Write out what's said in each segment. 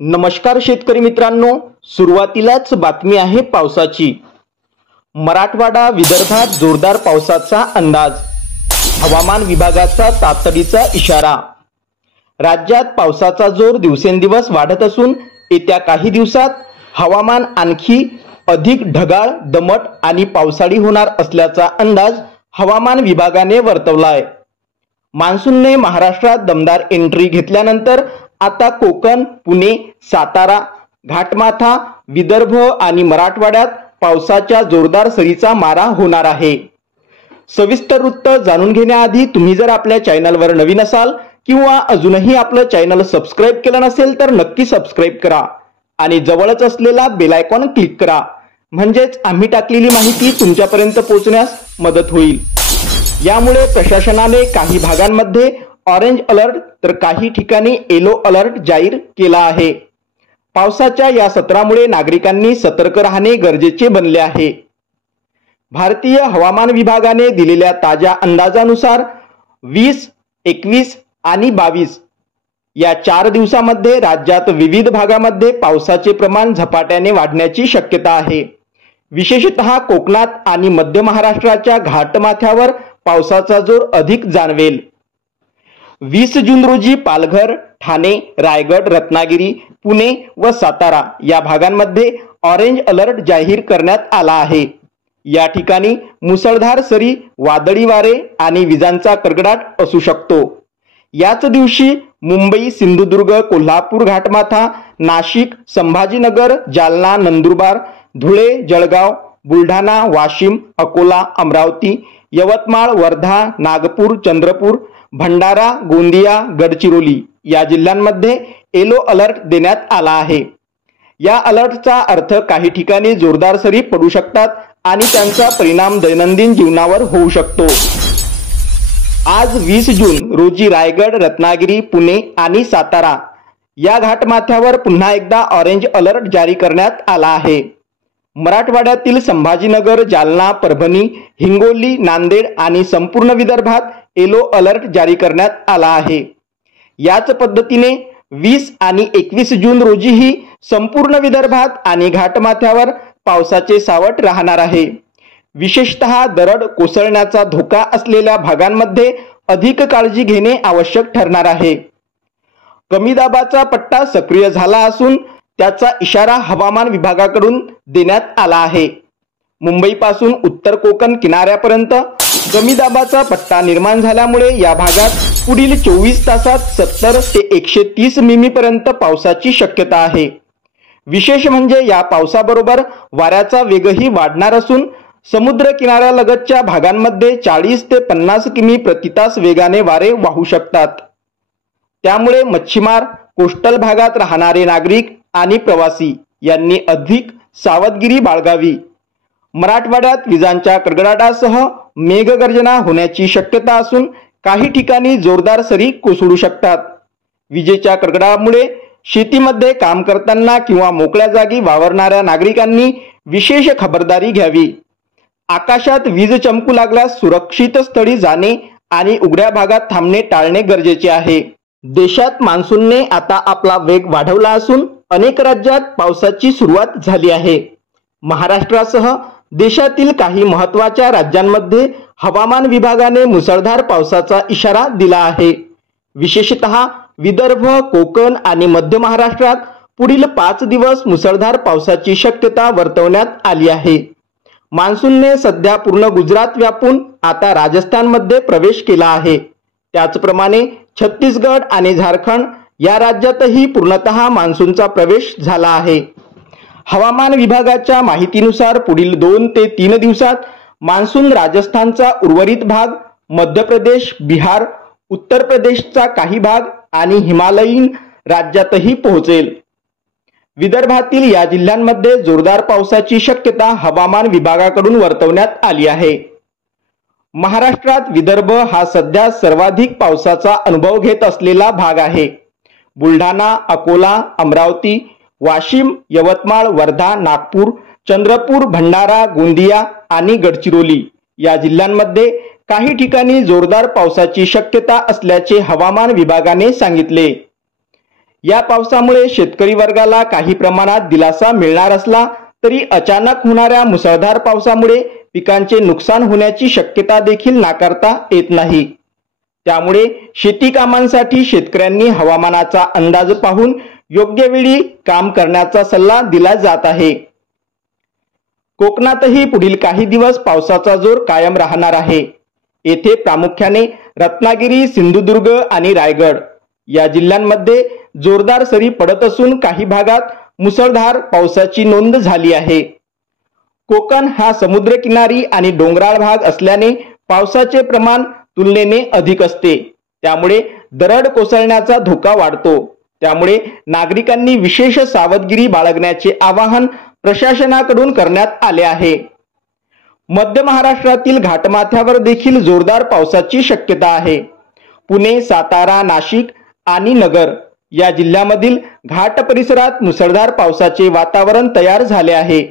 नमस्कार शेतकरी मित्रांनो, सुरुवातीलाच बातमी आहे पावसाची। मराठवाडा विदर्भात जोरदार पावसाचा अंदाज, हवामान विभागाचा तातडीचा इशारा। राज्यात पावसाचा जोर दिवसेंदिवस वाढत असून येत्या काही दिवसात हवामान आणखी अधिक ढगाळ, दमट आणि पावसाळी होणार असल्याचा अंदाज हवामान विभागाने वर्तवला आहे। मान्सूनने महाराष्ट्रात दमदार एंट्री घेतल्यानंतर आता कोकण, पुणे, सातारा, घाटमाथा, विदर्भ आणि मराठवाड्यात पावसाच्या जोरदार सरीचा मारा होणार आहे। सविस्तर वृत्त जाणून घेण्याआधी तुम्ही जर आपल्या चॅनलवर नवीन असाल किंवा अजूनही आपलं चॅनल सबस्क्राइब केलं नसेल तर नक्की सबस्क्राइब करा आणि जवळच असलेला बेल आयकॉन क्लिक करा, म्हणजेच आम्ही टाकलेली माहिती तुमच्यापर्यंत पोहोचण्यास मदत होईल। यामुळे प्रशासनाने काही भागांमध्ये ऑरेंज अलर्ट तर काही ठिकाणी येलो अलर्ट जाहीर केला आहे। पावसाच्या या सत्रामुळे नागरिकांनी सतर्क राहणे गरजेचे बनले आहे। भारतीय हवामान विभागाने दिलेल्या ताज्या अंदाजानुसार 20, 21 आणि 22 या 4 दिवसांमध्ये राज्यात विविध भागामध्ये पावसाचे प्रमाण झपाट्याने वाढण्याची शक्यता आहे। विशेषतः कोकणात आणि मध्य महाराष्ट्राच्या घाटमाथ्यावर पावसाचा जोर अधिक जाणवेल। 20 जून रोजी पालघर, ठाणे, रायगड, रत्नागिरी, पुणे व सातारा या भागांमध्ये ऑरेंज अलर्ट जाहीर करण्यात आला आहे। या ठिकाणी मुसळधार सरी, वादळी वारे आणि विजांचा कडकडाट असू शकतो। याच दिवशी मुंबई, सिंधुदुर्ग, कोल्हापूर घाटमाथा, नाशिक, संभाजीनगर, जालना, नंदुरबार, धुळे, जळगाव, बुलढाणा, वाशिम, अकोला, अमरावती, यवतमाळ, वर्धा, नागपूर, चंद्रपूर, भंडारा, गोंदिया, गडचिरोली या जिल्ह्यांमध्ये येलो अलर्ट देण्यात आला आहे। या अलर्टचा अर्थ काही ठिकाणी जोरदार सरी पडू शकतात आणि त्यांचा परिणाम दैनंदिन जीवनावर होऊ शकतो। आज 20 जून रोजी रायगड, रत्नागिरी, पुणे आणि सातारा या घाटमाथ्यावर पुन्हा एकदा ऑरेंज अलर्ट जारी करण्यात आला आहे। मराठवाड्यातील संभाजीनगर, जालना, परभणी, हिंगोली, नांदेड आणि संपूर्ण विदर्भात येलो अलर्ट जारी करण्यात आला आहे। याच पद्धतीने 20 आणि 21 जून रोजीही संपूर्ण विदर्भात आणि घाटमाथ्यावर पावसाचे सावट राहणार आहे। विशेषतः दरड कोसळण्याचा धोका असलेल्या भागांमध्ये अधिक काळजी घेणे आवश्यक ठरणार आहे। कमी दाबाचा पट्टा सक्रिय झाला असून त्याचा इशारा हवामान विभागाकडून देण्यात आला आहे। मुंबईपासून उत्तर कोकण किनाऱ्यापर्यंत कमी दाबाचा पट्टा निर्माण झाल्यामुळे या भागात पुढील 24 तासात 70 ते 130 मिमी पर्यंत पावसाची शक्यता आहे। विशेष म्हणजे या पावसाबरोबर वाऱ्याचा वेगही वाढणार असून समुद्र किनाऱ्यालगतच्या भागांमध्ये 40 ते 50 किमी प्रति तास वेगाने वारे वाहू शकतात। त्यामुळे मच्छीमार, कोस्टल भागात राहणारे नागरिक आणि प्रवासी यांनी अधिक सावधगिरी बाळगावी। मराठवाड्यात विजांच्या कडकडाटासह मेघगर्जना होण्याची शक्यता असून काही ठिकाणी जोरदार सरी कोसळू शकतात। विजेच्या कडकडाटामुळे शेतीमध्ये काम करताना किंवा मोकळ्या जागी वावरणाऱ्या नागरिकांनी विशेष खबरदारी घ्यावी। आकाशात वीज चमकू लागल्यास सुरक्षित स्थळी जाणे आणि उघड्या भागात थांबणे टाळणे गरजेचे आहे। देशात मान्सूनने आता आपला वेग वाढवला असून अनेक राज्यात पावसाची सुरुवात झाली आहे। महाराष्ट्रासह देशातील काही महत्त्वाच्या राज्यांमध्ये हवामान विभागाने मुसळधार पावसाचा इशारा दिला आहे। विशेषतः विदर्भ, कोकण आणि मध्य महाराष्ट्रात पुढील 5 दिवस मुसळधार पावसाची शक्यता वर्तवण्यात आली आहे। मान्सूनने सध्या पूर्ण गुजरात व्यापून आता राजस्थानमध्ये प्रवेश केला आहे। त्याचप्रमाणे छत्तीसगड आणि झारखंड या राज्यातही पूर्णतः मान्सूनचा प्रवेश झाला आहे। हवामान विभागाच्या माहितीनुसार पुढील 2 ते 3 दिवसात मान्सून राजस्थानचा उर्वरित भाग, मध्य प्रदेश, बिहार, उत्तर प्रदेशचा काही भाग आणि हिमालयीन राज्यातही पोहोचेल। विदर्भातील या जिल्ह्यांमध्ये जोरदार पावसाची शक्यता हवामान विभागाकडून वर्तवण्यात आली आहे। महाराष्ट्रात विदर्भ हा सध्या सर्वाधिक पावसाचा अनुभव घेत असलेला भाग आहे। बुलढाणा, अकोला, अमरावती, वाशिम, यवतमाळ, वर्धा, नागपूर, चंद्रपूर, भंडारा, गोंदिया आणि गडचिरोली या जिल्ह्यांमध्ये काही ठिकाणी जोरदार पावसाची शक्यता असल्याचे हवामान विभागाने सांगितले। या पावसामुळे शेतकरी वर्गाला काही प्रमाणात दिलासा मिळणार असला तरी अचानक होणाऱ्या मुसळधार पावसामुळे पिकांचे नुकसान होण्याची शक्यता देखील नाकारता येत नाही। त्यामुळे शेती कामांसाठी शेतकऱ्यांनी हवामानाचा अंदाज पाहून योग्य वेळी काम करण्याचा सल्ला दिला जात आहे। कोकणातही पुढील काही दिवस पावसाचा जोर कायम राहणार आहे। येथे प्रामुख्याने रत्नागिरी, सिंधुदुर्ग आणि रायगड या जिल्ह्यांमध्ये जोरदार सरी पडत असून काही भागात मुसळधार पावसाची नोंद झाली आहे। कोकण हा समुद्रकिनारी आणि डोंगराळ भाग असल्याने पावसाचे प्रमाण तुलनेने अधिक असते, त्यामुळे दरड कोसळण्याचा धोका वाढतो। त्यामुळे नागरिकांनी विशेष सावधगिरी बाळगण्याचे आवाहन प्रशासनाकडून करण्यात आले आहे। मध्य महाराष्ट्रातील घाटमाथ्यावर देखील जोरदार पावसाची शक्यता आहे। पुणे, सातारा, नाशिक आणि नगर या जिल्ह्यामधील घाट परिसरात मुसळधार पावसाचे वातावरण तयार झाले आहे।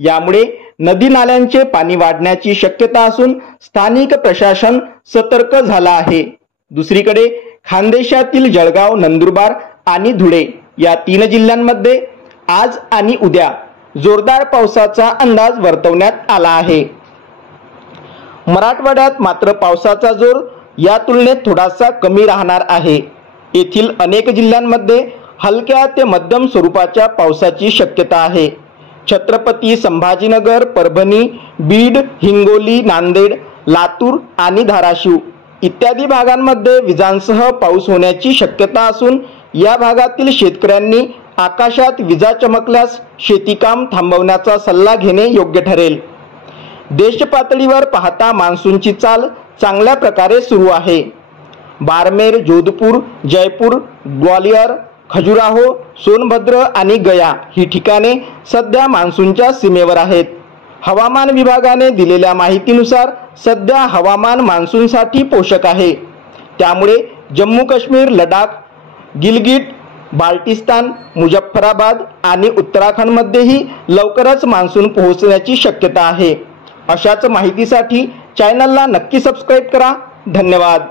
यामुळे नदी नाल्यांचे पाणी वाढण्याची शक्यता असून स्थानिक प्रशासन सतर्क झाला आहे। दुसरीकडे खानदेशातील जळगाव, नंदुरबार आणि धुळे या 3 जिल्ह्यांमध्ये आज आणि उद्या जोरदार पावसाचा अंदाज वर्तवण्यात आला आहे। मराठवाड्यात मात्र पावसाचा जोर या तुलनेत थोडासा कमी राहणार आहे। येथील अनेक जिल्ह्यांमध्ये हलक्या ते मध्यम स्वरूपाच्या पावसाची शक्यता आहे। छत्रपती संभाजीनगर, परभणी, बीड, हिंगोली, नांदेड, लातूर आणि धाराशिव इत्यादी भागांमध्ये विजांसह पाऊस होण्याची शक्यता असून या भागातील शेतकऱ्यांनी आकाशात विजा चमकल्यास शेतीकाम थांबवण्याचा सल्ला घेणे योग्य ठरेल। देश पातळीवर पाहता मान्सूनची चाल चांगल्या प्रकारे सुरू आहे। बारमेर, जोधपूर, जयपूर, ग्वालियर, खजुराहो, सोनभद्र आणि गया ही ठिकाणे सध्या मान्सूनच्या सीमेवर आहेत। हवामान विभागाने दिलेल्या माहितीनुसार सध्या हवामान मान्सूनसाठी पोषक आहे। त्यामुळे जम्मू काश्मीर, लडाख, गिलगिट, बाल्टिस्तान, मुझफ्फराबाद आणि उत्तराखंडमध्येही लवकरच मान्सून पोहोचण्याची शक्यता आहे। अशाच माहितीसाठी चॅनलला नक्की सबस्क्राइब करा। धन्यवाद।